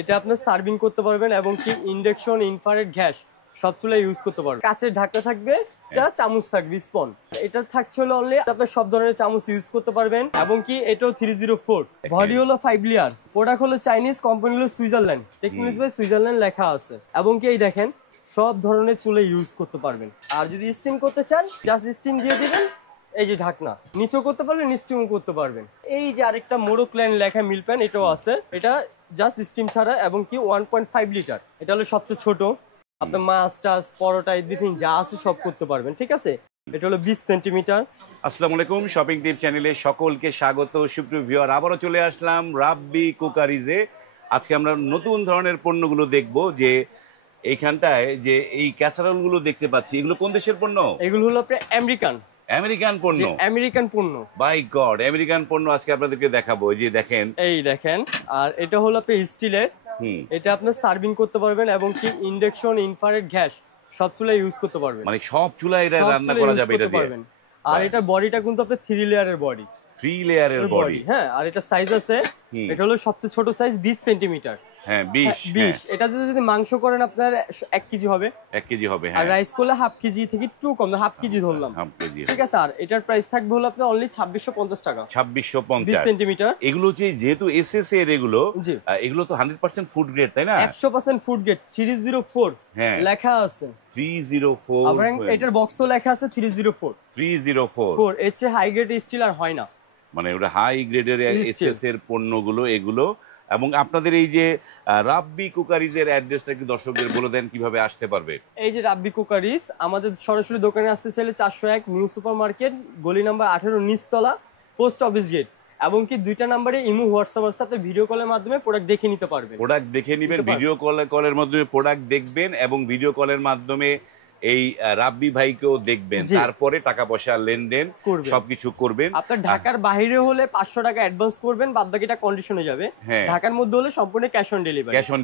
এটা আপনার সার্ভিং করতে পারবেন এবং কি ইন্ডাকশন ইনফ্রারেড গ্যাস সব চুলা ইউজ করতে পারবেন। কাঁচের ঢাকনা থাকবে, এটা চামচ থাকবে স্পন। এটা থাকছে হলো অনলি আপনার সব ধরনের চামচ ইউজ করতে পারবেন এবং কি এটাও 304। বডি হলো 5 লেয়ার। প্রোডাক্ট হলো চাইনিজ, কোম্পানি হলো সুইজারল্যান্ড, টেকনোলজি বাই সুইজারল্যান্ড লেখা আছে। এবং কি এই দেখেন সব ধরনের চুলা ইউজ করতে পারবেন। আর যদি স্টিম করতে চান জাস্ট স্টিম দিয়ে দিবেন। এই যে ঢাকনা নিচেও করতে পারবেন, স্টিমও করতে পারবেন। এই যে আরেকটা মোরোক্ল্যান লেখা মিল প্যান, এটাও আছে। এটা জাস্ট স্টিম ছাড়া এবং কি 1.5 লিটার। এটা হলো সবচেয়ে ছোট। আপনার মাছ টাছ পরোটা এভরিথিং যা আছে সব করতে পারবেন, ঠিক আছে। এটা হলো 20 সেন্টিমিটার। আসসালামু আলাইকুম, শপিং টিপ চ্যানেলে সকলকে স্বাগত। সুপ্রিয় ভিউয়ার, আবারও চলে আসলাম রাব্বি কুকারিজে। আজকে আমরা নতুন ধরনের পণ্যগুলো দেখব। যে এইখানটায় যে এই ক্যাসারোলগুলো দেখতে পাচ্ছি, এগুলো কোন দেশের পণ্য? এগুলো হলো আপনার আমেরিকান পণ্য। আমেরিকান পণ্য, বাই গড, আমেরিকান পণ্য আজকে আপনাদেরকে দেখাবো। এই যে দেখেন, এই দেখেন। আর এটা হলো আপনার স্টিলের। এটা আপনার সার্ভিং করতে পারবেন এবং কি ইন্ডাকশন ইনফ্রারেড গ্যাস সব চুলায় ইউজ করতে পারবেন। মানে সব চুলায় এটা রান্না করা যাবে এটা দিয়ে। আর এটা বডিটা কিন্তু আপনার 3 লেয়ারের বডি। 3 লেয়ারের বডি, হ্যাঁ। আর এটা সাইজ আছে, এটা হলো সবচেয়ে ছোট সাইজ 20 সেন্টিমিটার। হ্যাঁ 20। এটা যদি মাংস করেন আপনার 1 কেজি হবে। 1 কেজি হবে, আর রাইস করলে হাফ কেজি থেকে একটু কম, হাফ কেজি ধরলাম, হাফ কেজি, ঠিক আছে। আর এটার প্রাইস থাকবে হলো আপনার অনলি 2650 টাকা। 2650 20 সেন্টিমিটার। এগুলো যেহেতু এসএস এর এগুলো তো 100% ফুড গ্রেড, তাই না? 100% ফুড গ্রেড। 304 লেখা আছে। 304। আবার এটার বক্সও লেখা আছে 304। 304 এর চেয়ে হাই গ্রেড স্টিল আর হয় না। মানে ওটা হাই গ্রেডের এসএস এর পণ্যগুলো এগুলো। এবং আপনাদের এই যে রাব্বি কুকারিজের অ্যাড্রেসটা কি দর্শকদের বলে দেন, কিভাবে আসতে পারবে? এই যে রাব্বি কুকারিজ, আমাদের সরাসরি দোকানে আসতে চাইলে 401 নিউ সুপার মার্কেট, গলি নাম্বার 18, নিচতলা, পোস্ট অফিস গেট। এবং কি দুইটা নাম্বারে ইমো হোয়াটসঅ্যাপের সাথে ভিডিও কলের মাধ্যমে প্রোডাক্ট দেখে নিতে পারবেন। প্রোডাক্ট দেখে নেবেন, ভিডিও কলের মাধ্যমে প্রোডাক্ট দেখবেন এবং ভিডিও কলের মাধ্যমে এই রাব্বি ভাইকেও দেখবেন। তারপরে টাকা পয়সা লেনদেন সবকিছু করবেন। আপনার ঢাকার বাইরে হলে 500 টাকা অ্যাডভান্স করবেন, বাদ বাকিটা কন্ডিশনে যাবে। ঢাকার মধ্যে হলে সম্পূর্ণ ক্যাশ অন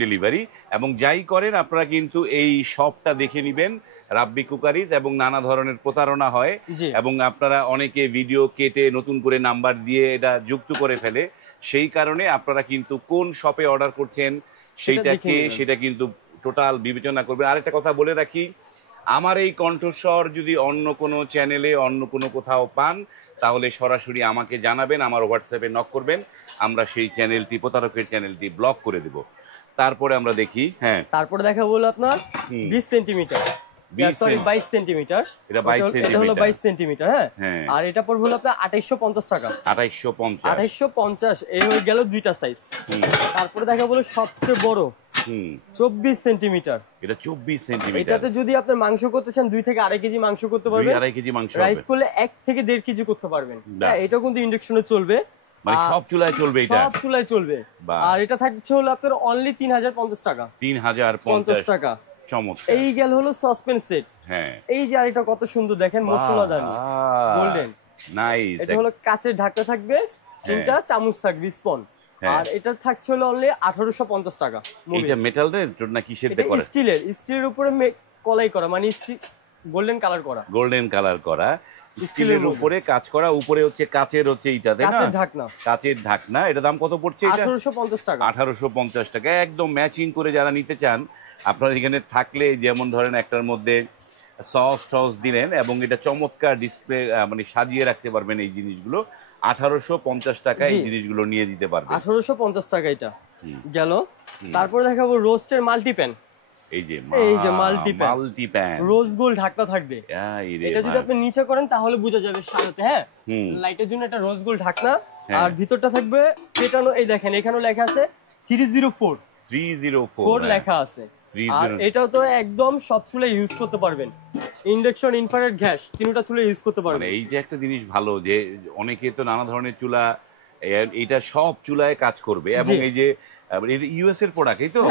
ডেলিভারি। এবং যাই করেন আপনারা কিন্তু এই শপটা দেখে নেবেন, রাব্বি কুকারিজ। এবং নানা ধরনের প্রতারণা হয় এবং আপনারা অনেকে ভিডিও কেটে নতুন করে নাম্বার দিয়ে এটা যুক্ত করে ফেলে। সেই কারণে আপনারা কিন্তু কোন শপে অর্ডার করছেন সেটা কিন্তু টোটাল বিবেচনা করবেন। আরেকটা কথা বলে রাখি, আমার এই কণ্ঠস্বর যদি অন্য কোনো চ্যানেলে অন্য কোনো কোথাও পান তাহলে সরাসরি আমাকে জানাবেন, আমার হোয়াটসঅ্যাপে নক করবেন। আমরা সেই চ্যানেলটি, প্রতারকের চ্যানেলটি ব্লক করে দেব। তারপরে আমরা দেখি, তারপরে দেখা বললো আপনার 20 সেন্টিমিটার, 22 সেন্টিমিটার। এটা 22 সেন্টিমিটার, হ্যাঁ। আর এটা পড়বে হলো আপনার 2850 টাকা। 2850 এই হয়ে গেল দুইটা সাইজ। তারপরে দেখা বললো সবচেয়ে বড় 24 সেন্টিমিটার। এটা 24 সেন্টিমিটার। এটাতে যদি আপনি মাংস করতে চান 2 থেকে 2.5 কেজি মাংস করতে পারবেন। 2.5 কেজি মাংস রাইস করলে 1 থেকে 1.5 কেজি করতে পারবেন। এটা কিন্তু ইন্ডাকশনে চলবে, মানে সব চুলায় চলবে, এটা সব চুলায় চলবে। আর এটা থাকছে হলো আপনার অনলি 3050 টাকা। 3050 টাকা। চমৎকার। এই গেল হলো সসপেন সেট। এই যে আরেকটা কত সুন্দর দেখেন, মশলাদানি গোল্ডেন, নাইস। এটা হলো কাঁচের ঢাকনা থাকবে, 3টা চামচ থাকবে স্পন। আর এটা থাকছে হলো অনলি 1850 টাকা। এটা মেটালের না কিসের দিয়ে করা? স্টিলের উপরে কলাই করা, মানে গোল্ডেন কালার করা স্টিলের উপরে কাজ করা, উপরে হচ্ছে কাচের এইটা, তাই না? কাচের ঢাকনা। এটা দাম কত পড়ছে? 1850 টাকা। 1850 টাকা। একদম ম্যাচিং করে যারা নিতে চান আপনারা এখানে থাকলে, যেমন ধরেন একটার মধ্যে সস দিলেন এবং এটা চমৎকার ডিসপ্লে মানে সাজিয়ে রাখতে পারবেন। এই জিনিসগুলো 1850 টাকা এই জিনিসগুলো নিয়ে দিতে পারবেন। 1850 টাকা এটা গেল। তারপরে দেখাবো রোস্টের মাল্টিপ্যান। এই যে মাল্টিপ্যান রোজ গোল্ড ঢাকনা থাকবে। এটা যদি আপনি নিচে করেন তাহলে বোঝা যাবে সাথে, লাইটের জন্য এটা রোজ গোল্ড ঢাকনা। আর ভিতরটা থাকবে পেটানো। এই দেখেন এখানেও লেখা আছে 304 লেখা আছে। আর এটাও তো একদম সব চুলে ইউজ করতে পারবেন, ইন্ডাকশন ইনফ্রারেড গ্যাস তিনটা চুলে ইউজ করতে পারবেন। এই যে একটা জিনিস ভালো, যে অনেকে তো নানা ধরনের চুলা, এটা সব চুলায় কাজ করবে। এবং এই যে ইউএস এর প্রোডাক্ট, এই তো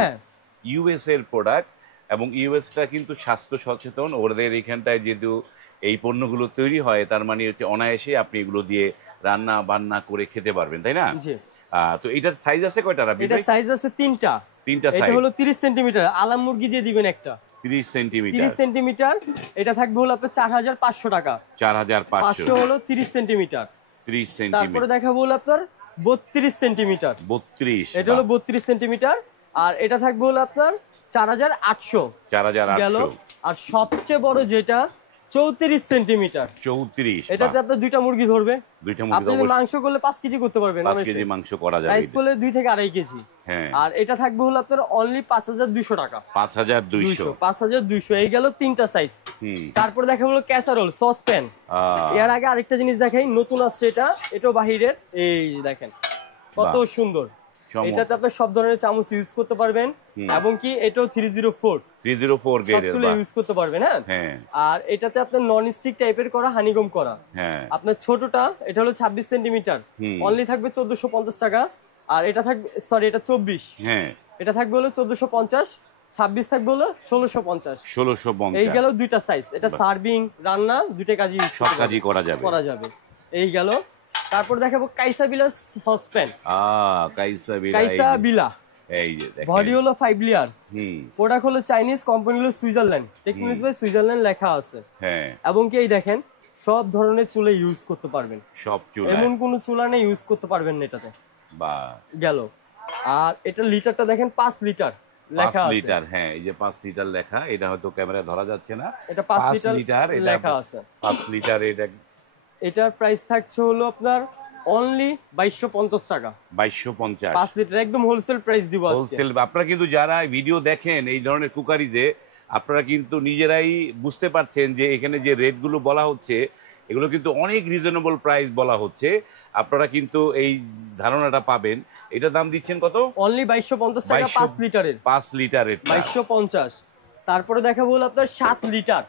ইউএস এর প্রোডাক্ট। এবং ইউএসটা কিন্তু স্বাস্থ্য সচেতন। ওদের এখানটায় যেহেতু এই পণ্যগুলো তৈরি হয়, তার মানে হচ্ছে অনায়াসে আপনি এগুলো দিয়ে রান্না বান্না করে খেতে পারবেন, তাই না? তো এটার সাইজ আছে কয়টা? এটার সাইজ আছে তিনটা সাইজ। এটা হলো 30 সেন্টিমিটার। আলাম মুরগি দিয়ে দিবেন একটা। 30 সেন্টিমিটার। এটা থাকবে হলো আপনার 4500 টাকা। 4500 হলো 30 সেন্টিমিটার। তারপরে দেখাবো হলো আপনার 32 সেন্টিমিটার। 32, এটা হলো 32 সেন্টিমিটার। আর এটা থাকবে হলো আপনার 4800 গেল। আর সবচেয়ে বড় যেটা 34 সেন্টিমিটার, 34, এটাতে আপনার দুইটা মুরগি ধরবে। আপনি যদি মাংস করলে 5 কেজি করতে পারবেন, 5 কেজি মাংস করা যাবে, রাইস করলে 2 থেকে 2.5 কেজি। আর এটা থাকবে হলো আপনার অনলি 5200 টাকা। 5200 এই গেল তিনটা সাইজ। তারপর দেখা হলো ক্যাসারোল, সসপ্যান। এর আগে আরেকটা জিনিস দেখাই, নতুন আসছে এটা, এটাও বাহিরের। এই দেখেন কত সুন্দর, এটাতে আপনি সব ধরনের চামচ ইউজ করতে পারবেন, এবং কি এটাও 304 গ্রেডের চুলা ইউজ করতে পারবেন। হ্যাঁ, আর এটাতে আপনার নন স্টিক টাইপের করা, হানিগম করা। আপনার ছোটটা এটা হলো 26 সেন্টিমিটার, অনলি থাকবে 1450 টাকা। আর এটা থাকবে, সরি এটা 24, এটা থাকবে হলো 1450, 26 থাকবে হলো 1650। এই গেল দুইটা সাইজ। এটা সার্ভিং, রান্না দুইটা কাজে ইউজ করা যাবে। এই গেল। তারপর দেখাবো কাইসা বিলা সসপ্যান। কাইসা বিলা এই যে দেখেন, বডি হলো 5 লেয়ার, প্রোডাক্ট হলো চাইনিজ, কোম্পানি হলো সুইজারল্যান্ড, টেকনোলজি বাই সুইজারল্যান্ড লেখা আছে। এবং কি এই দেখেন সব ধরনের চুলা ইউজ করতে পারবেন, সব চুলা, এমন কোন চুলা নেই ইউজ করতে পারবেন না এটাতে। গেল। আর এটা লিটারটা দেখেন 5 লিটার লেখা আছে। হ্যাঁ, এই যে 5 লিটার লেখা, এটা হয়তো ক্যামেরায় ধরা যাচ্ছে না। এটা 5 লিটার লেখা আছে। 5 লিটার। এটার প্রাইস থাকছে হলো আপনার অনলি 2250 টাকা। 2250, 5 লিটার একদম হোলসেল প্রাইস দিব আজকে। হোলসেল। আপনারা কিন্তু যারা ভিডিও দেখেন এই ধরনের কুকারিজে, আপনারা কিন্তু নিজেরাই বুঝতে পারছেন যে এখানে যে রেট গুলো বলা হচ্ছে এগুলো কিন্তু অনেক রিজনেবল প্রাইস বলা হচ্ছে। আপনারা কিন্তু এই ধারণাটা পাবেন। এটার দাম দিচ্ছেন কত? অনলি 2250 টাকা 5 লিটারের। 5 লিটারের 2250। তারপরে দেখাবো হলো আপনার 7 লিটার।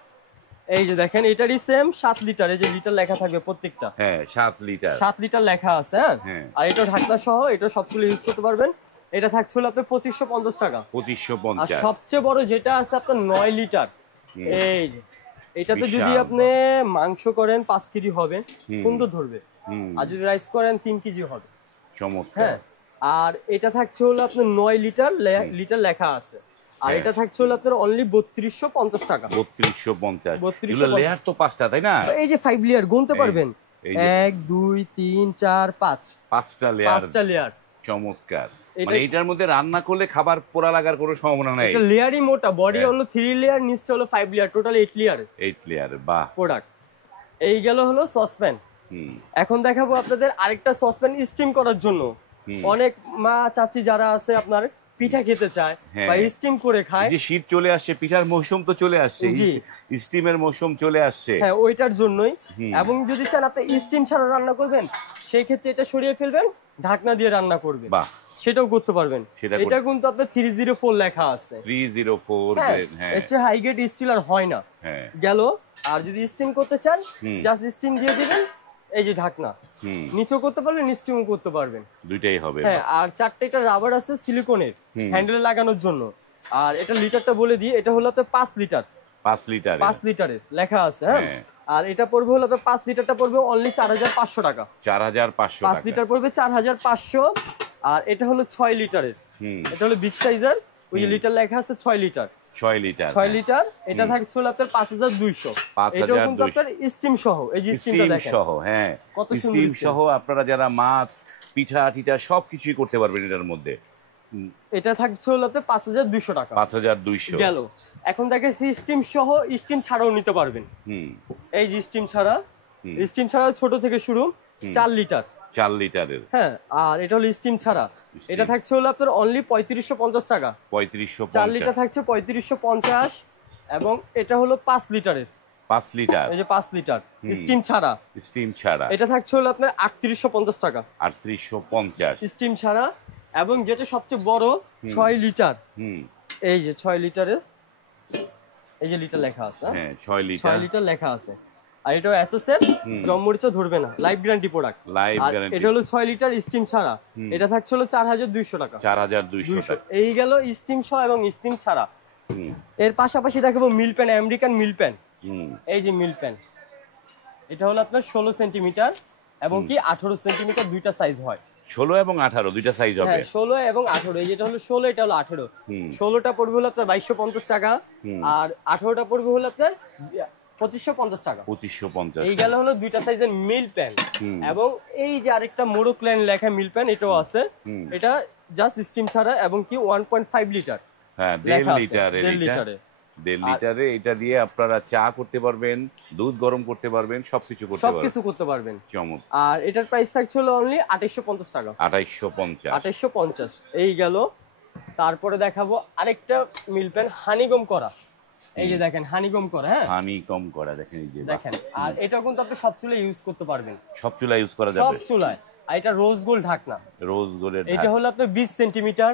এই যে দেখেন এটারই সেম 7 লিটার, এই যে লিটার লেখা থাকবে প্রত্যেকটা। হ্যাঁ, 7 লিটার লেখা আছে। হ্যাঁ, আর এটা ঢাকনা সহ, এটা সবচেয়ে ইউজ করতে পারবেন। এটা থাকছে হলো আপনার 2550 টাকা। 2550। আর সবচেয়ে বড় যেটা আছে আপনার 9 লিটার। এই যে এটাতে যদি আপনি মাংস করেন 5 কেজি হবে, সুন্দর ধরবে। আর যদি রাইস করেন 3 কেজি হবে। চমৎকার। হ্যাঁ, আর এটা থাকছে হলো আপনার 9 লিটার লেখা আছে। আর এটা থাকছে হলো আপনার অনলি 3250 টাকা। 3250। লেয়ার তো 5টা, তাই না? এই যে 5 লেয়ার গুনতে পারবেন, 1 2 3 4 5, 5টা লেয়ার। চমৎকার। মানে এটার মধ্যে রান্না করলে খাবার পোড়া লাগার কোনো সম্ভাবনা নাই। এটা লেয়ারই মোটা, বডি হলো 3 লেয়ার, নিচটা হলো 5 লেয়ার, টোটাল 8 লেয়ার। 8 লেয়ার, বাহ। প্রোডাক্ট এই গেল হলো সসপ্যান। এখন দেখাবো আপনাদের আরেকটা সসপ্যান স্টিম করার জন্য। অনেক মা চাচি যারা আছে আপনার পিঠা খেতে চায় বা স্টিম করে খায়, যে শীত চলে আসছে, পিঠার মৌসুম তো চলে আসছে, স্টিমের মৌসুম চলে আসছে। হ্যাঁ, ওইটার জন্যই। এবং যদি চান আপনি স্টিম ছাড়া রান্না করবেন, সেই ক্ষেত্রে এটা সরিয়ে ফেলবেন, ঢাকনা দিয়ে রান্না করবেন, সেটাও করতে পারবেন। এটা কিন্তু আপনার 304 লেখা আছে। 304। হ্যাঁ, এর চেয়ে হাই গ্রেড স্টিল আর হয় না। গেল। আর যদি স্টিম করতে চান, জাস্ট স্টিম দিয়ে দিবেন, এই যে ঢাকনা, নিচেও করতে পারবেন, স্টিমও করতে পারবেন, দুইটাই হবে। হ্যাঁ, আর 4টা রাবার আছে সিলিকনের হ্যান্ডেলে লাগানোর জন্য। আর এটা লিটারটা বলে দিই, এটা হলো আপনার 5 লিটার। 5 লিটারের লেখা আছে। হ্যাঁ, আর এটা পড়বে হলো আপনার 5 লিটারটা পড়বে অনলি 4500 টাকা। 4500। 5 লিটার পড়বে 4500। আর এটা হলো 6 লিটারের, এটা হলো বিগ সাইজের, ওই যে লিটার লেখা আছে 6 লিটার। 6 লিটার। এটা থাকছে হলো আপনার 5200। এটাও কিন্তু আপনার স্টিম সহ, এই যে স্টিমটা দেখেন সহ। হ্যাঁ, কত সুন্দর স্টিম সহ। আপনারা যারা মাছ, পিঠা টিঠা সবকিছুই করতে পারবেন এটার মধ্যে। এটা থাকছে হলো আপনার 5200 টাকা। 5200 গেল। এখন দেখেন স্টিম সহ, স্টিম ছাড়াও নিতে পারবেন। এই যে স্টিম ছাড়া ছোট থেকে শুরু, 4 লিটার। 4 লিটারের। হ্যাঁ, আর এটা হলো স্টিম ছাড়া, এটা থাকছে হলো আপনার অনলি 3550 টাকা। 3550। 4 লিটার থাকছে 3550। এবং এটা হলো 5 লিটারের। 5 লিটার, এই যে 5 লিটার স্টিম ছাড়া, এটা থাকছে হলো আপনার 3850 টাকা। 3850 স্টিম ছাড়া। এবং যেটা সবচেয়ে বড় 6 লিটার, এই যে 6 লিটারের, এই যে লিটার লেখা আছে। হ্যাঁ, 6 লিটার লেখা আছে। আর এটাও এসএসএর, জমমরিচা ধরবে না, লাইফ গ্যারান্টি প্রোডাক্ট। এটা হলো 6 লিটার স্টিম ছাড়া, এটা থাকছে হলো 4200 টাকা। 4200 টাকা। এই গেল স্টিম সহ এবং স্টিম ছাড়া। এর পাশাপাশি দেখাবো মিল প্যান, আমেরিকান মিল প্যান। এই যে মিল প্যান, এটা হলো আপনার 16 সেন্টিমিটার এবং কি 18 সেন্টিমিটার, দুইটা সাইজ হয়। 16 এবং 18 দুইটা সাইজ হবে। হ্যাঁ, 16 এবং 18। এই যেটা হলো 16, এটা হলো 18। 16টা পড়বে হলো আপনার 2250 টাকা। আর 18টা পড়বে হলো আপনার 2550 টাকা। 2550। এই গেল হলো দুইটা সাইজের মিল প্যান। এবং এই যে আরেকটা মোরোক্ল্যান লেখা মিল প্যান, এটাও আছে। এটা জাস্ট স্টিম ছাড়া এবং কি 1.5 লিটার। হ্যাঁ 1.5 লিটারে এটা দিয়ে আপনারা চা করতে পারবেন, দুধ গরম করতে পারবেন, সবকিছু করতে পারবেন। আর এটার প্রাইস থাকছে হলো অনলি 2850 টাকা। 2850 এই গেল। তারপরে দেখাবো আরেকটা মিল্ক প্যান হানিকম করা। এই যে দেখেন হানিকম করা, হ্যাঁ হানিকম করা দেখেন, এই যে দেখেন। আর এটা কিন্তু আপনি সব চুলায় ইউজ করতে পারবেন, সব চুলায় ইউজ করা যাবে, সব চুলায়। আর এটা রোজ গোল্ড ঢাকনা, রোজ গোল্ডের এটা হলো আপনার 20 সেন্টিমিটার,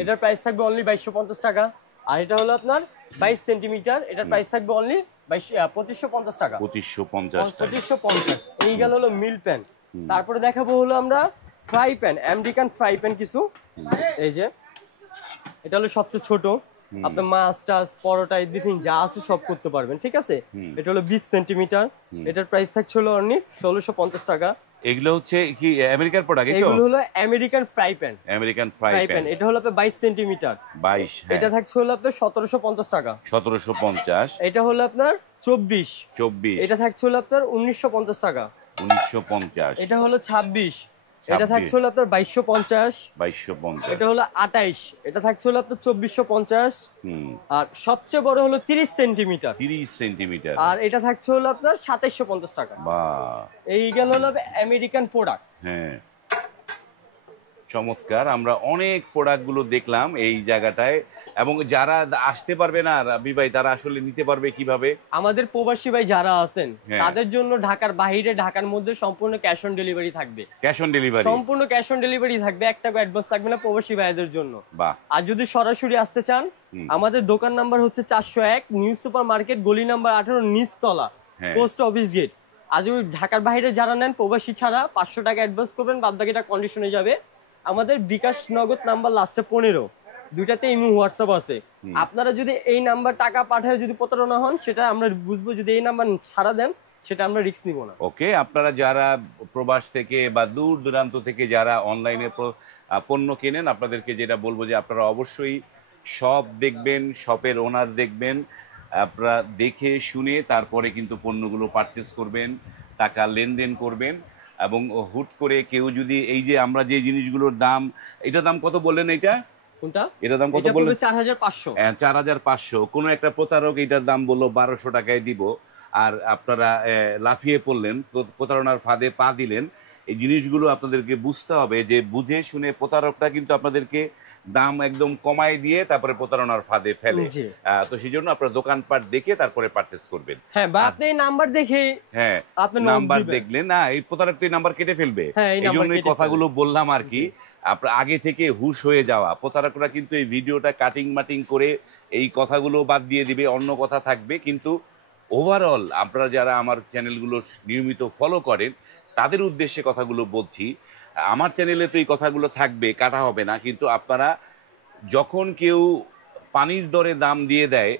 এটার প্রাইস থাকবে অনলি 2250 টাকা। আর এটা হলো আপনার 22 সেন্টিমিটার, এটার প্রাইস থাকবে অনলি 2550 টাকা। 2550। এই গেল হলো মিল্ক প্যান। তারপরে দেখাবো হলো আমরা fry pan, American fry pan কিছু। এই যে এটা হলো সবচেয়ে ছোট, আপনি মাছ টাছ পরোটা এভরিথিং যা আছে সব করতে পারবেন, ঠিক আছে। এটা হলো 20 সেন্টিমিটার, এটার প্রাইস থাকছে হলো অনলি 1650 টাকা। এগুলো হচ্ছে কি আমেরিকান প্রোডাক্ট? এগুলো হলো American fry pan, American fry pan. এটা হলো আপনার 22 সেন্টিমিটার, 22, এটা থাকছে হলো আপনার 1750 টাকা। 1750। এটা হলো আপনার 24, এটা থাকছে হলো আপনার 1950 টাকা। 1950। এটা হলো 26, এটা থাকছে হলো আপনার 2250। এটা হলো 28, এটা থাকছে হলো আপনার 2450। আর সবচেয়ে বড় হলো 30 সেন্টিমিটার, আর এটা থাকছে হলো আপনার 2750 টাকা। বাহ, এই গেল হলো আমেরিকান প্রোডাক্ট। হ্যাঁ চমৎকার। আমরা অনেক প্রোডাক্ট গুলো দেখলাম এই জায়গাটায়, এবং যারা আসতে পারবে না রাব্বি ভাই, তারা আসলে নিতে পারবে কিভাবে? আমাদের প্রবাসী ভাই যারা আছেন তাদের জন্য ঢাকার বাইরে, ঢাকার মধ্যে সম্পূর্ণ ক্যাশ অন ডেলিভারি থাকবে। ক্যাশ অন ডেলিভারি, সম্পূর্ণ ক্যাশ অন ডেলিভারি থাকবে, 1 টাকা অ্যাডভান্স থাকবে না প্রবাসী ভাইদের জন্য। বাহ। আর যদি সরাসরি আসতে চান, আমাদের দোকান নাম্বার হচ্ছে 401 নিউ সুপার মার্কেট, গলি নাম্বার 18, নিচতলা, পোস্ট অফিস গেট। আর যদি ঢাকার বাইরে যারা নেন প্রবাসী ছাড়া 500 টাকা অ্যাডভান্স করবেন, বাদ বাকিটা কন্ডিশনে যাবে। আমাদের বিকাশ নগদ নাম্বার লাস্টে 15, দুইটাতে ইমো হোয়াটসঅ্যাপ আছে। আপনারা যদি এই নাম্বার টাকা পাঠায় যদি প্রতারণা হন, সেটা আমরা বুঝবো। যদি এই নাম্বার ছাড়া দেন, সেটা আমরা রিস্ক নিব না। ওকে, আপনারা যারা প্রবাস থেকে বা দূর দূরান্ত থেকে যারা অনলাইনে পণ্য কেনেন, আপনাদেরকে যেটা বলবো যে আপনারা অবশ্যই শপ দেখবেন, শপের ওনার দেখবেন, আপনারা দেখে শুনে তারপরে কিন্তু পণ্যগুলো পারচেস করবেন, টাকা লেনদেন করবেন। এবং হুট করে কেউ যদি, এই যে আমরা যে জিনিসগুলোর দাম, এটার দাম কত বললেন? এটা কোনটা? এটার দাম কত বললেন? 4500। 4500। কোন একটা প্রতারক এটার দাম বললো 1200 টাকায় দিব, আর আপনারা লাফিয়ে পড়লেন, প্রতারণার ফাঁদে পা দিলেন। এই জিনিসগুলো আপনাদেরকে বুঝতে হবে যে বুঝে শুনে প্রতারকটা কিন্তু আপনাদেরকে দাম একদম কমায় দিয়ে তারপরে প্রতারণার ফাঁদে ফেলে। তো সেই জন্য আপনারা দোকানপাট দেখে তারপরে পারচেস করবেন। হ্যাঁ, বা আপনি নাম্বার দেখে, হ্যাঁ আপনি নাম্বার দেখলেন না, এই প্রতারক তো এই নাম্বার কেটে ফেলবে। এই জন্য এই কথাগুলো বললাম আর কি। আপনার আগে থেকে হুশ হয়ে যাওয়া, প্রতারকরা কিন্তু এই ভিডিওটা কাটিং মাটিং করে এই কথাগুলো বাদ দিয়ে দিবে, অন্য কথা থাকবে। কিন্তু ওভারঅল আপনারা যারা আমার চ্যানেলগুলো নিয়মিত ফলো করেন, তাদের উদ্দেশ্যে কথাগুলো বলছি। আমার চ্যানেলে তো এই কথাগুলো থাকবে, কাটা হবে না। কিন্তু আপনারা যখন কেউ পানির দরে দাম দিয়ে দেয়,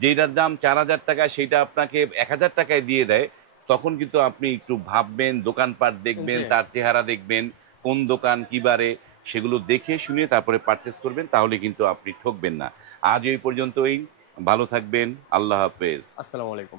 যেটার দাম 4000 টাকা সেটা আপনাকে 1000 টাকায় দিয়ে দেয়, তখন কিন্তু আপনি একটু ভাববেন, দোকানপাট দেখবেন, তার চেহারা দেখবেন, কোন দোকান কিবারে, সেগুলো দেখে শুনে তারপরে পারচেস করবেন, তাহলে কিন্তু আপনি ঠকবেন না। আজ এই পর্যন্তই, ভালো থাকবেন, আল্লাহ হাফেজ, আসসালামু আলাইকুম।